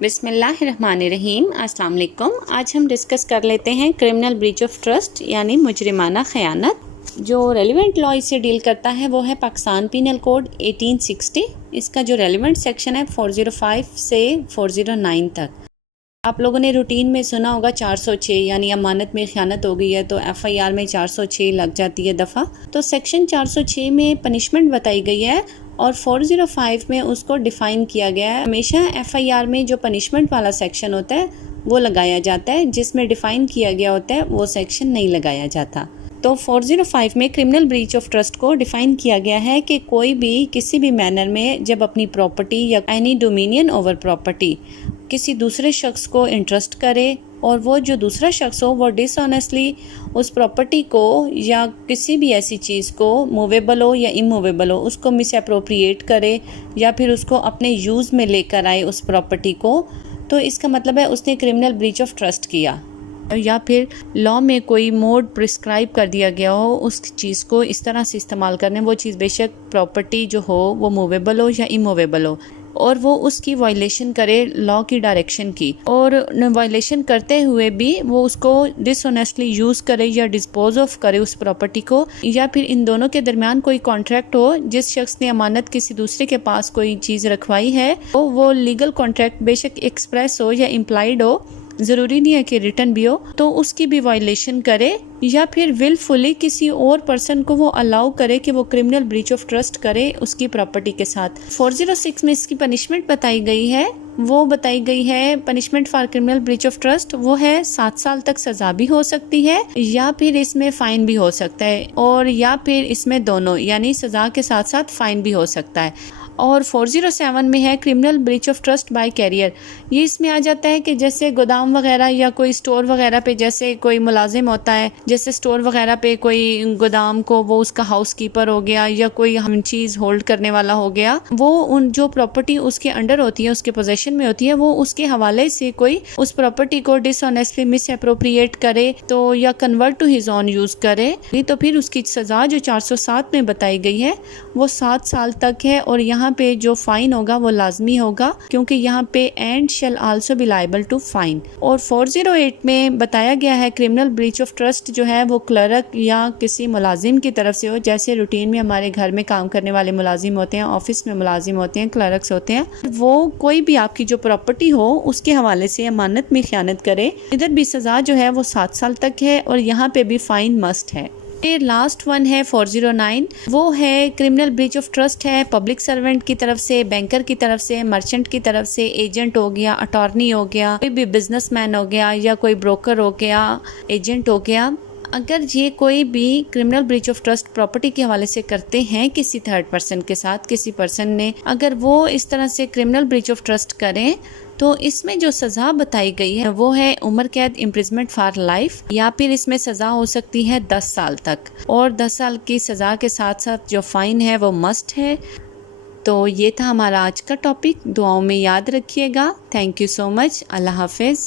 बिस्मिल्लाहिर्रहमानिर्रहीम। अस्सलाम वालेकुम। आज हम डिस्कस कर लेते हैं क्रिमिनल ब्रीच ऑफ ट्रस्ट यानी मुजरिमाना ख़यानत। जो रेलिवेंट लॉ इससे डील करता है वो है पाकिस्तान पीनल कोड 1860। इसका जो रेलिवेंट सेक्शन है 405 से 409 तक। आप लोगों ने रूटीन में सुना होगा 406 यानी अमानत में ख़यानत हो गई है तो FIR में 406 लग जाती है दफ़ा। तो सेक्शन 406 में पनिशमेंट बताई गई है और 405 में उसको डिफ़ाइन किया गया है। हमेशा FIR में जो पनिशमेंट वाला सेक्शन होता है वो लगाया जाता है, जिसमें डिफ़ाइन किया गया होता है वो सेक्शन नहीं लगाया जाता। तो 405 में क्रिमिनल ब्रीच ऑफ ट्रस्ट को डिफ़ाइन किया गया है कि कोई भी किसी भी मैनर में जब अपनी प्रॉपर्टी या एनी डोमिनियन ओवर प्रॉपर्टी किसी दूसरे शख्स को इंटरेस्ट करे और वो जो दूसरा शख्स हो वो डिसऑनेस्टली उस प्रॉपर्टी को या किसी भी ऐसी चीज़ को मूवेबल हो या इमूवेबल हो उसको मिस अप्रोप्रिएट करे या फिर उसको अपने यूज़ में लेकर आए उस प्रॉपर्टी को, तो इसका मतलब है उसने क्रिमिनल ब्रीच ऑफ ट्रस्ट किया। या फिर लॉ में कोई मोड प्रिस्क्राइब कर दिया गया हो उस चीज़ को इस तरह से इस्तेमाल करने, वो चीज़ बेशक प्रॉपर्टी जो हो वो मूवेबल हो या इमूवेबल हो, और वो उसकी वायलेशन करे लॉ की डायरेक्शन की, और वायलेशन करते हुए भी वो उसको डिसऑनेस्टली यूज़ करे या डिस्पोज ऑफ करे उस प्रॉपर्टी को, या फिर इन दोनों के दरमियान कोई कॉन्ट्रैक्ट हो, जिस शख्स ने अमानत किसी दूसरे के पास कोई चीज़ रखवाई है तो वो लीगल कॉन्ट्रैक्ट बेशक एक्सप्रेस हो या इम्प्लाइड हो, ज़रूरी नहीं है कि रिटर्न भी हो, तो उसकी भी वायलेशन करे, या फिर विलफुली किसी और पर्सन को वो अलाउ करे कि वो क्रिमिनल ब्रीच ऑफ ट्रस्ट करे उसकी प्रॉपर्टी के साथ। 406 में इसकी पनिशमेंट बताई गई है, वो बताई गई है punishment for criminal breach of trust वो है 7 साल तक सज़ा भी हो सकती है या फिर इसमें फ़ाइन भी हो सकता है, और या फिर इसमें दोनों यानी सज़ा के साथ साथ फ़ाइन भी हो सकता है। और 407 में है criminal breach of trust by carrier. ये इसमें आ जाता है कि जैसे गोदाम वगैरह या कोई स्टोर वगैरह पे जैसे कोई मुलाजिम होता है, जैसे स्टोर वगैरह पे कोई गोदाम को वो उसका हाउस कीपर हो गया या कोई हम चीज़ होल्ड करने वाला हो गया, वो उन जो प्रॉपर्टी उसके अंडर होती है उसके पोजेशन में होती है वो उसके हवाले से कोई उस प्रॉपर्टी को डिसऑनेस्टली मिस अप्रोप्रिएट करे तो या convert to his own use करे, नहीं तो फिर उसकी सज़ा जो 407 में बताई गई है वो 7 साल तक है, और यहाँ पे जो फाइन होगा वो लाजमी होगा क्योंकि यहाँ पे and shall also be liable to fine. और 408 में बताया गया है क्रिमिनल ब्रीच ऑफ ट्रस्ट जो है वो क्लर्क या किसी मुलाजिम की तरफ से हो, जैसे रूटीन में हमारे घर में काम करने वाले मुलाजिम होते हैं, ऑफिस में मुलाजिम होते हैं, क्लर्क्स होते हैं, वो कोई भी आपकी जो प्रॉपर्टी हो उसके हवाले से अमानत में खयानत करे, इधर भी सज़ा जो है वो 7 साल तक है और यहाँ पे भी फाइन मस्ट है। फिर लास्ट वन है 409, वो है क्रिमिनल ब्रीच ऑफ ट्रस्ट है पब्लिक सर्वेंट की तरफ से, बैंकर की तरफ से, मर्चेंट की तरफ से, एजेंट हो गया, अटॉर्नी हो गया, कोई भी बिजनेसमैन हो गया या कोई ब्रोकर हो गया, एजेंट हो गया। अगर ये कोई भी criminal breach of trust property के हवाले से करते हैं किसी थर्ड पर्सन के साथ, किसी पर्सन ने अगर वो इस तरह से क्रिमिनल ब्रीच ऑफ ट्रस्ट करें तो इसमें जो सज़ा बताई गई है वो है उम्र कैद, इम्प्रिजमेंट फॉर लाइफ, या फिर इसमें सज़ा हो सकती है 10 साल तक, और 10 साल की सज़ा के साथ साथ जो फ़ाइन है वो मस्ट है। तो ये था हमारा आज का टॉपिक, दुआओं में याद रखिएगा। Thank you so much. अल्लाह हाफिज़।